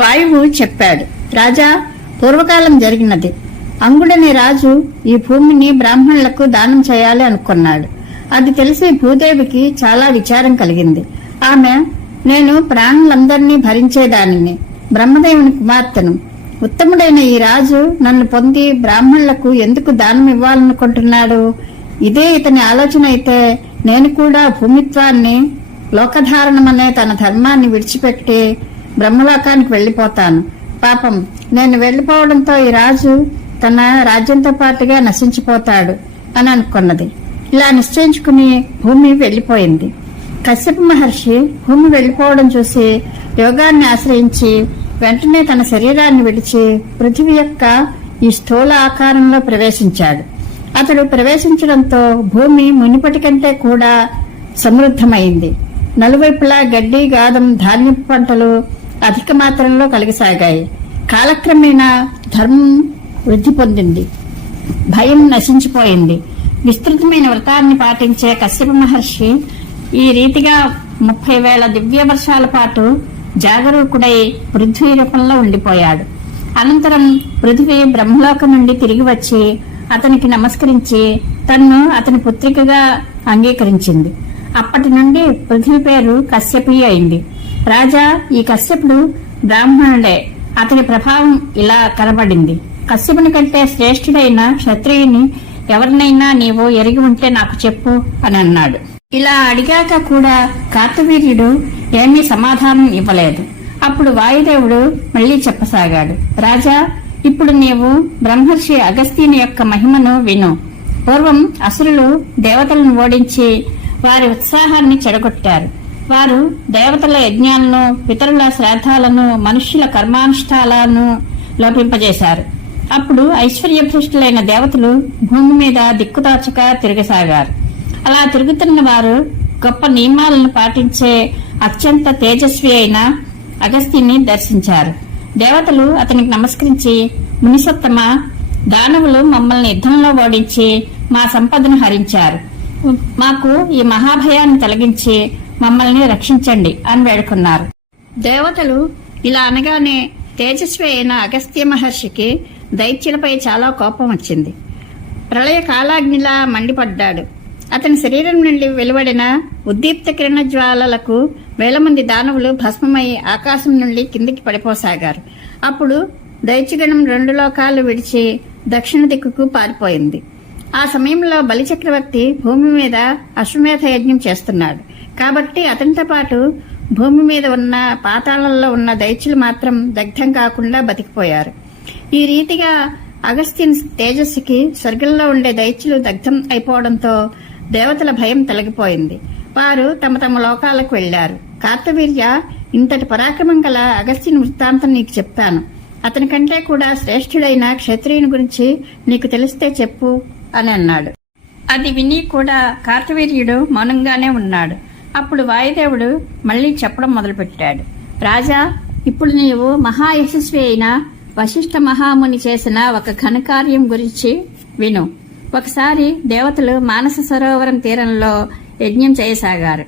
వాయువు చెప్పాడు. రాజా పూర్వకాలం జరిగినది. అంగుడనే రాజు ఈ భూమిని బ్రాహ్మణులకు దానం చేయాలి అనుకున్నాడు. అది తెలిసి భూదేవికి చాలా విచారం కలిగింది. ఆమె నేను ప్రాణులందరినీ భరించేదానిని బ్రహ్మదేవుని కుమార్తెను. ఉత్తముడైన ఈ రాజు నన్ను పొంది బ్రాహ్మణులకు ఎందుకు దానం ఇవ్వాలనుకుంటున్నాడు? ఇదే ఇతని ఆలోచన అయితే నేను కూడా భూమిత్వాన్ని లోకధారణమనే తన ధర్మాన్ని విడిచిపెట్టి బ్రహ్మలోకానికి వెళ్ళిపోతాను పాపం నేను వెళ్ళిపోవడంతో ఈ రాజు తన రాజ్యంతో పాటుగా నశించిపోతాడు అని అనుకున్నది. ఇలా నిశ్చయించుకుని భూమి వెళ్ళిపోయింది కశ్యప మహర్షి భూమి వెళ్ళిపోవడం చూసి యోగాన్ని ఆశ్రయించి వెంటనే తన శరీరాన్ని విడిచి పృథివీ యొక్క ఈ స్థూల ఆకారంలో ప్రవేశించాడు. అతడు ప్రవేశించడంతో భూమి మునిపటి కంటే కూడా సమృద్ధమైంది. నలువైపులా గడ్డి గాదం ధాన్యపు పంటలు అధిక మాత్రంలో కలిగసాగాయి. కాలక్రమేణా ధర్మం వృద్ధి పొందింది. భయం నశించిపోయింది. విస్తృతమైన వ్రతాన్ని పాటించే కశ్యప మహర్షి ఈ రీతిగా ముప్పై వేల దివ్య వర్షాల పాటు జాగరూకుడై పృథ్వీ రూపంలో ఉండిపోయాడు. అనంతరం పృథ్వీ బ్రహ్మలోకం నుండి తిరిగి వచ్చి అతనికి నమస్కరించి తన్ను అతని పుత్రికగా అంగీకరించింది. అప్పటి నుండి పృథ్వీ పేరు కశ్యపి అయింది. రాజా ఈ కశ్యపుడు బ్రాహ్మణుడే. అతని ప్రభావం ఇలా కనబడింది. కశ్యపుని కంటే శ్రేష్ఠుడైన క్షత్రియుని ఎవరినైనా నీవు ఎరిగి ఉంటే నాకు చెప్పు అని అన్నాడు. ఇలా అడిగాక కూడా కార్తవీర్యుడు ఏమీ సమాధానం ఇవ్వలేదు. అప్పుడు వాయుదేవుడు మళ్ళీ చెప్పసాగాడు. రాజా ఇప్పుడు నీవు బ్రహ్మర్షి అగస్త్యుని యొక్క మహిమను విను. పూర్వం అసురులు దేవతలను ఓడించి వారి ఉత్సాహాన్ని చెడగొట్టారు. వారు దేవతల యజ్ఞాలను పితరుల శ్రాద్ధాలను మనుష్యుల కర్మానుష్ఠాలను లోపింపజేశారు. అప్పుడు ఐశ్వర్యభ్రష్టులైన దేవతలు భూమి మీద దిక్కుదాచక తిరగసాగారు. అలా తిరుగుతున్న వారు గొప్ప నియమాలను పాటించే అత్యంత తేజస్వి అయిన అగస్త్యుని దర్శించారు. దేవతలు అతనికి నమస్కరించి మునిసత్తమ దానవులు మమ్మల్ని యుద్ధంలో ఓడించి మా సంపదను హరించారు. మాకు ఈ మహాభయాన్ని తొలగించి మమ్మల్ని రక్షించండి అని వేడుకున్నారు. దేవతలు ఇలా అనగానే తేజస్వి అయిన అగస్త్య మహర్షికి దైత్యులపై చాలా కోపం వచ్చింది. ప్రళయ కాలాగ్నిలా మండిపడ్డాడు. అతని శరీరం నుండి వెలువడిన ఉద్దీప్త కిరణ జ్వాలలకు వేల మంది దానవులు భస్మమై ఆకాశం నుండి కిందికి పడిపోసాగారు. అప్పుడు దైత్యగణం రెండు లోకాలు విడిచి దక్షిణ దిక్కుకు పారిపోయింది. ఆ సమయంలో బలిచక్రవర్తి భూమి మీద అశ్వమేధ యజ్ఞం చేస్తున్నాడు. కాబట్టి అతనితో పాటు భూమి మీద ఉన్న పాతాళంలో ఉన్న దైత్యులు మాత్రం దగ్ధం కాకుండా బతికిపోయారు. ఈ రీతిగా అగస్త్యన్ తేజస్సుకి స్వర్గంలో ఉండే దైత్యులు దగ్ధం అయిపోవడంతో దేవతల భయం తొలగిపోయింది. వారు తమ తమ లోకాలకు వెళ్ళారు కార్తవీర్య ఇంతటి పరాక్రమం గల అగస్త్యుని వృత్తాంతం నీకు చెప్తాను అతని కంటే కూడా శ్రేష్ఠుడైన క్షత్రియుని గురించి నీకు తెలిస్తే చెప్పు అని అన్నాడు. అది విని కూడా కార్తవీర్యుడు మౌనంగానే ఉన్నాడు. అప్పుడు వాయుదేవుడు మళ్ళీ చెప్పడం మొదలుపెట్టాడు. రాజా ఇప్పుడు నీవు మహా యశస్వి అయిన వశిష్ఠ మహాముని చేసిన ఒక ఘనకార్యం గురించి విను. ఒకసారి దేవతలు మానస సరోవరం తీరంలో యజ్ఞం చేయసాగారు.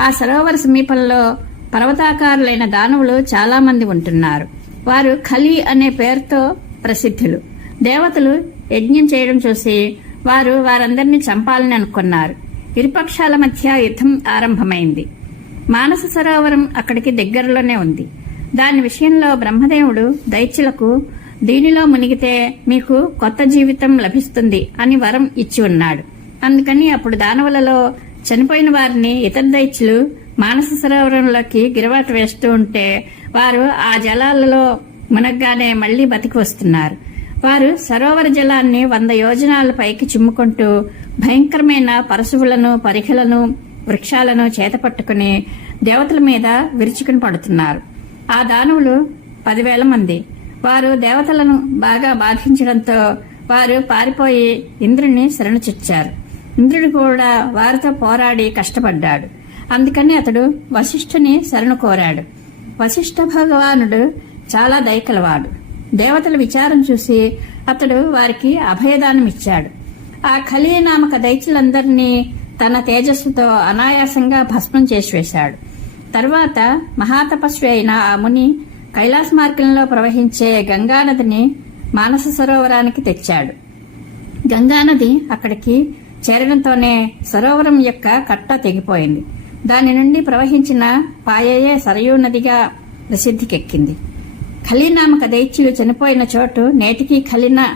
ఆ సరోవర సమీపంలో పర్వతాకారులైన దానవులు చాలా మంది ఉంటున్నారు. వారు ఖలి అనే పేరుతో ప్రసిద్ధులు. దేవతలు యజ్ఞం చేయడం చూసి వారు వారందరినీ చంపాలని అనుకున్నారు. ఇరుపక్షాల మధ్య యుద్ధం ఆరంభమైంది. మానస సరోవరం అక్కడికి దగ్గరలోనే ఉంది. దాని విషయంలో బ్రహ్మదేవుడు దైత్యులకు దీనిలో మునిగితే మీకు కొత్త జీవితం లభిస్తుంది అని వరం ఇచ్చి ఉన్నాడు. అందుకని అప్పుడు దానవులలో చనిపోయిన వారిని ఇతర దైత్యులు మానస సరోవరంలోకి గిరవాటు వేస్తూ ఉంటే వారు ఆ జలాలలో మునగ్గానే మళ్ళీ బతికి వస్తున్నారు. వారు సరోవర జలాన్ని వంద యోజనాల పైకి చిమ్ముకుంటూ భయంకరమైన పరశువులను పరిఖలను వృక్షాలను చేతపట్టుకుని దేవతల మీద విరుచుకుని పడుతున్నారు. ఆ దానవులు పదివేల మంది. వారు దేవతలను బాగా బాధించడంతో వారు పారిపోయి ఇంద్రుని శరణుచిచ్చారు. ఇంద్రుడు కూడా వారితో పోరాడి కష్టపడ్డాడు. అందుకని అతడు వశిష్ఠుని శరణు కోరాడు. వశిష్ఠ భగవానుడు చాలా దయకలవాడు దేవతల విచారం చూసి అతడు వారికి అభయదానం ఇచ్చాడు ఆ ఖలీ నామక దైత్యులందరినీ తన తేజస్సుతో అనాయాసంగా భస్మం చేసివేశాడు తర్వాత మహాతపస్వి అయిన ఆ ముని కైలాస మార్గంలో ప్రవహించే గంగానదిని మానస సరోవరానికి తెచ్చాడు. గంగానది అక్కడికి చేరడంతోనే సరోవరం యొక్క కట్ట తెగిపోయింది. దాని నుండి ప్రవహించిన పాయయే సరయూ నదిగా ప్రసిద్ధికెక్కింది. ఖలీనామక దైత్యులు చనిపోయిన చోటు నేటికీ కలిన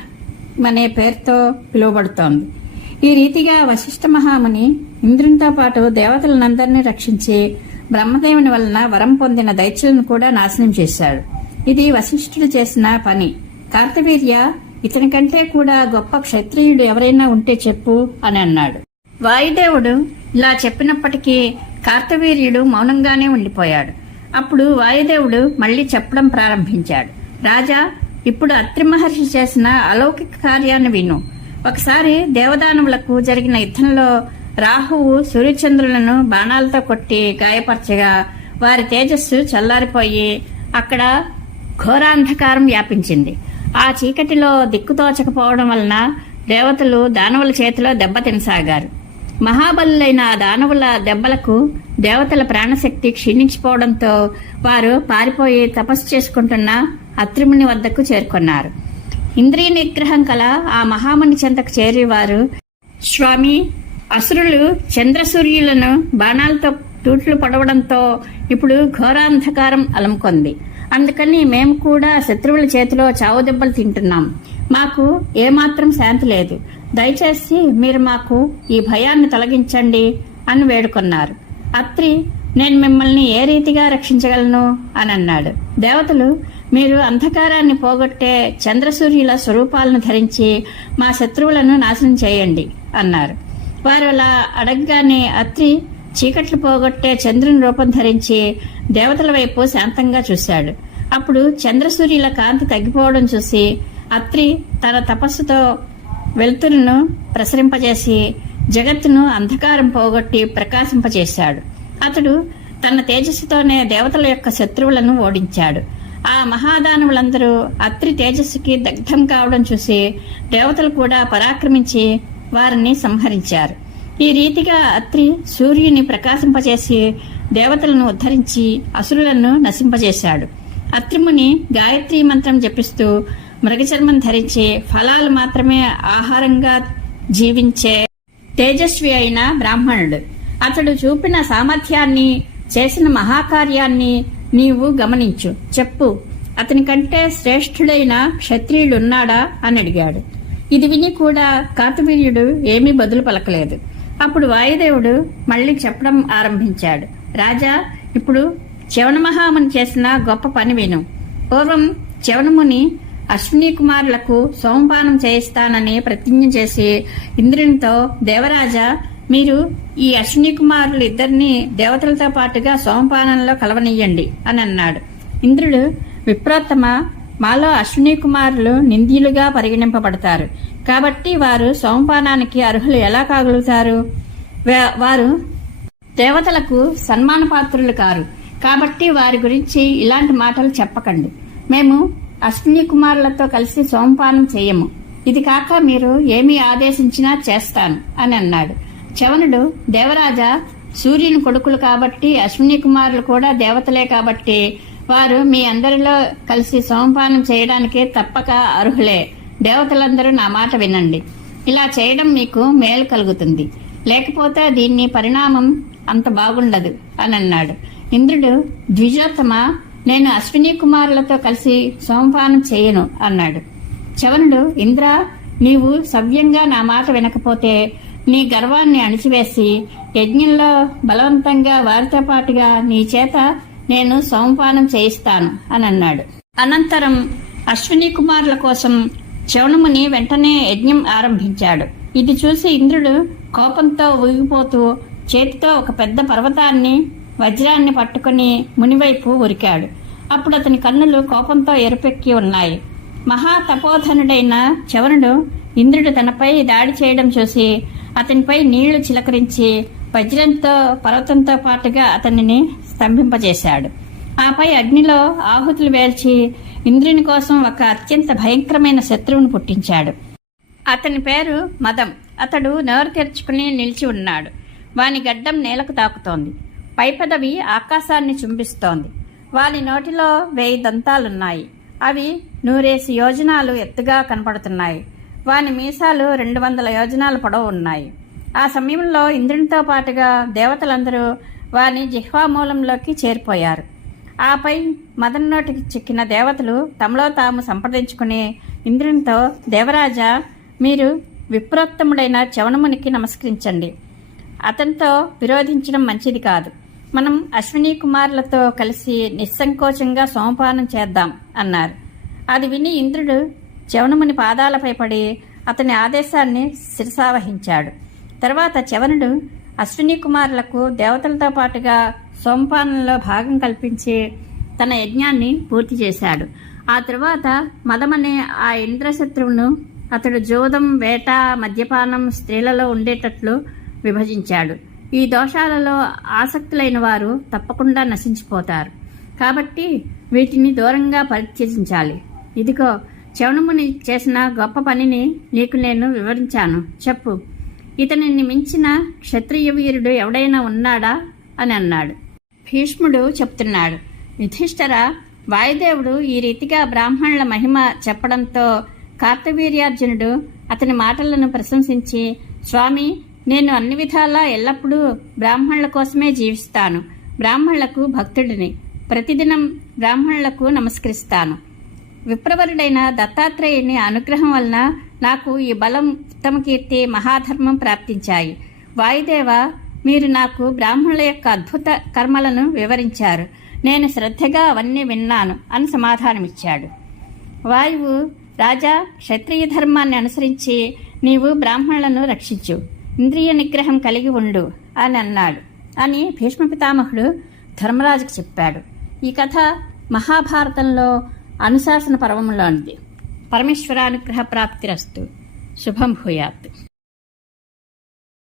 అనే పేరుతో పిలువబడుతోంది. ఈ రీతిగా వశిష్ఠ మహాముని ఇంద్రునితో పాటు దేవతలనందరినీ రక్షించి బ్రహ్మదేవుని వలన వరం పొందిన దైత్యులను కూడా నాశనం చేశాడు. ఇది వశిష్ఠుడు చేసిన పని. కార్తవీర్య ఇతని కంటే కూడా గొప్ప క్షత్రియుడు ఎవరైనా ఉంటే చెప్పు అని అన్నాడు. వాయుదేవుడు ఇలా చెప్పినప్పటికీ కార్తవీర్యుడు మౌనంగానే ఉండిపోయాడు. అప్పుడు వాయుదేవుడు మళ్ళీ చెప్పడం ప్రారంభించాడు. రాజా ఇప్పుడు అత్రి మహర్షి చేసిన అలౌకిక కార్యాన్ని విను. ఒకసారి దేవదానవులకు జరిగిన యుద్ధంలో రాహువు సూర్యచంద్రులను బాణాలతో కొట్టి గాయపరచగా వారి తేజస్సు చల్లారిపోయి అక్కడ ఘోరాంధకారం వ్యాపించింది. ఆ చీకటిలో దిక్కుతోచకపోవడం వలన దేవతలు దానవుల చేతిలో దెబ్బతినసాగారు మహాబలులైన ఆ దానవుల దెబ్బలకు దేవతల ప్రాణశక్తి క్షీణించిపోవడంతో వారు పారిపోయి తపస్సు చేసుకుంటున్న అత్రిముని వద్దకు చేరుకున్నారు. ఇంద్రియ నిగ్రహం కల ఆ మహాముని చెంతకు చేరేవారు. స్వామి అసురులు చంద్రసూర్యులను బాణాలతో తూట్లు పడవడంతో ఇప్పుడు ఘోరాంధకారం అలముకొంది. అందుకని మేము కూడా శత్రువుల చేతిలో చావు దెబ్బలు తింటున్నాం. మాకు ఏమాత్రం శాంతి లేదు. దయచేసి మీరు మాకు ఈ భయాన్ని తొలగించండి అని వేడుకున్నారు. అత్రి నేను మిమ్మల్ని ఏ రీతిగా రక్షించగలను? అని అన్నాడు. దేవతలు మీరు అంధకారాన్ని పోగొట్టే చంద్రసూర్యుల స్వరూపాలను ధరించి మా శత్రువులను నాశనం చేయండి అన్నారు. వారు అలా అడగగానే అత్రి చీకట్లు పోగొట్టే చంద్రుని రూపం ధరించి దేవతల వైపు శాంతంగా చూశాడు. అప్పుడు చంద్రసూర్యుల కాంతి తగ్గిపోవడం చూసి అత్రి తన తపస్సుతో వెలుతురును ప్రసరింపజేసి జగత్తును అంధకారం పోగొట్టి ప్రకాశింపజేశాడు. అతడు తన తేజస్సుతోనే దేవతల యొక్క శత్రువులను ఓడించాడు. ఆ మహాదానవులందరూ అత్రి తేజస్సుకి దగ్ధం కావడం చూసి దేవతలు కూడా పరాక్రమించి వారిని సంహరించారు. ఈ రీతిగా అత్రి సూర్యుని ప్రకాశింపజేసి దేవతలను ఉద్ధరించి అసురులను నశింపజేశాడు. అత్రిముని గాయత్రి మంత్రం జపిస్తూ మృగచర్మం ధరించి ఫలాలు మాత్రమే ఆహారంగా జీవించే తేజస్వి అయిన బ్రాహ్మణుడు. అతడు చూపిన సామర్థ్యాన్ని చేసిన మహాకార్యాన్ని నీవు గమనించు. చెప్పు. అతని కంటే శ్రేష్ఠుడైన క్షత్రియుడున్నాడా? అని అడిగాడు. ఇది విని కూడా కార్తవీర్యుడు ఏమీ బదులు పలకలేదు. అప్పుడు వాయుదేవుడు మళ్ళీ చెప్పడం ఆరంభించాడు. రాజా ఇప్పుడు చవనమహాముని చేసిన గొప్ప పని విను. పూర్వం చవనముని అశ్విని కుమారులకు సోమపానం చేయిస్తానని ప్రతిజ్ఞ చేసి ఇంద్రునితో దేవరాజా మీరు ఈ అశ్విని కుమారులు ఇద్దరిని దేవతలతో పాటుగా సోమపానంలో కలవనియ్యండి అని అన్నాడు. ఇంద్రుడు విప్రోత్తమ మాలో అశ్విని కుమారులు నింద్యులుగా పరిగణింపబడతారు. కాబట్టి వారు సోమపానానికి అర్హులు ఎలా కాగలుగుతారు? వారు దేవతలకు సన్మాన పాత్రులు కారు. కాబట్టి వారి గురించి ఇలాంటి మాటలు చెప్పకండి. మేము అశ్విని కుమారులతో కలిసి సోమపానం చేయము. ఇది కాక మీరు ఏమి ఆదేశించినా చేస్తాను అని అన్నాడు. చవనుడు దేవరాజా సూర్యుని కొడుకులు కాబట్టి అశ్విని కుమారులు కూడా దేవతలే కాబట్టి వారు మీ అందరిలో కలిసి సోమపానం చేయడానికి తప్పక అర్హులే. దేవతలందరూ నా మాట వినండి. ఇలా చేయడం మీకు మేలు కలుగుతుంది. లేకపోతే దీన్ని పరిణామం అంత బాగుండదు అని అన్నాడు ఇంద్రుడు ద్విజోత్తమ నేను అశ్విని కుమారులతో కలిసి సోమపానం చేయను అన్నాడు. చవనుడు ఇంద్ర నీవు సవ్యంగా నా మాట వినకపోతే నీ గర్వాన్ని అణిచివేసి యజ్ఞంలో బలవంతంగా వారితో పాటుగా నీ చేత నేను సోమపానం చేయిస్తాను అని అన్నాడు. అనంతరం అశ్విని కుమారుల కోసం చవనముని వెంటనే యజ్ఞం ఆరంభించాడు. ఇది చూసి ఇంద్రుడు కోపంతో ఊగిపోతూ చేతితో ఒక పెద్ద పర్వతాన్ని వజ్రాన్ని పట్టుకుని మునివైపు ఉరికాడు. అప్పుడు అతని కన్నులు కోపంతో ఎరుపెక్కి ఉన్నాయి. మహా తపోధనుడైన చవనుడు ఇంద్రుడు తనపై దాడి చేయడం చూసి అతనిపై నీళ్ళు చిలకరించి వజ్రంతో పర్వతంతో పాటుగా అతనిని స్తంభింపజేశాడు. ఆపై అగ్నిలో ఆహుతులు వేల్చి ఇంద్రుని కోసం ఒక అత్యంత భయంకరమైన శత్రువును పుట్టించాడు. అతని పేరు మదం. అతడు నోరు తెరుచుకుని నిలిచి ఉన్నాడు. వాని గడ్డం నేలకు తాకుతోంది. పై పదవి ఆకాశాన్ని చుంబిస్తోంది. వాని నోటిలో వెయ్యి దంతాలున్నాయి. అవి నూరేసి యోజనాలు ఎత్తుగా కనపడుతున్నాయి. వాని మీసాలు రెండు వందల యోజనాలు పొడవు ఉన్నాయి. ఆ సమయంలో ఇంద్రునితో పాటుగా దేవతలందరూ వాని జిహ్వామూలంలోకి చేరిపోయారు. ఆపై మదన్ నోటికి చిక్కిన దేవతలు తమలో తాము సంప్రదించుకుని ఇంద్రునితో దేవరాజా మీరు విప్రోత్తముడైన చవనమునికి నమస్కరించండి. అతనితో విరోధించడం మంచిది కాదు. మనం అశ్విని కుమారులతో కలిసి నిస్సంకోచంగా సోమపానం చేద్దాం అన్నారు. అది విని ఇంద్రుడు చవనముని పాదాలపై పడి అతని ఆదేశాన్ని శిరసావహించాడు. తర్వాత చవనుడు అశ్విని కుమారులకు దేవతలతో పాటుగా సోమపానంలో భాగం కల్పించి తన యజ్ఞాన్ని పూర్తి చేశాడు. ఆ తరువాత మదమనే ఆ ఇంద్రశత్రువును అతడు జోదం వేట మద్యపానం స్త్రీలలో ఉండేటట్లు విభజించాడు. ఈ దోషాలలో ఆసక్తులైన వారు తప్పకుండా నశించిపోతారు. కాబట్టి వీటిని దూరంగా పరిత్యజించాలి. ఇదిగో చవణముని చేసిన గొప్ప పనిని నీకు నేను వివరించాను. చెప్పు. ఇతనిని మించిన క్షత్రియ వీరుడు ఎవడైనా ఉన్నాడా? అని అన్నాడు. భీష్ముడు చెప్తున్నాడు. యుధిష్ఠర వాయుదేవుడు ఈ రీతిగా బ్రాహ్మణుల మహిమ చెప్పడంతో కార్తవీర్యార్జునుడు అతని మాటలను ప్రశంసించి స్వామి నేను అన్ని విధాలా ఎల్లప్పుడూ బ్రాహ్మణుల కోసమే జీవిస్తాను. బ్రాహ్మణులకు భక్తుడిని. ప్రతిదినం బ్రాహ్మణులకు నమస్కరిస్తాను. విప్రవరుడైన దత్తాత్రేయుని అనుగ్రహం వలన నాకు ఈ బలం ఉత్తమ కీర్తి మహాధర్మం ప్రాప్తించాయి. వాయుదేవ మీరు నాకు బ్రాహ్మణుల యొక్క అద్భుత కర్మలను వివరించారు. నేను శ్రద్ధగా అవన్నీ విన్నాను అని సమాధానమిచ్చాడు. వాయువు రాజా క్షత్రియ ధర్మాన్ని అనుసరించి నీవు బ్రాహ్మణులను రక్షించు. ఇంద్రియ నిగ్రహం కలిగి ఉండు అని అన్నాడు. అని భీష్మ పితామహుడు ధర్మరాజుకు చెప్పాడు. ఈ కథ మహాభారతంలో అనుశాసన పర్వంలోనిది పరమేశ్వరానుగ్రహ ప్రాప్తిరస్తు శుభం భూయాత్.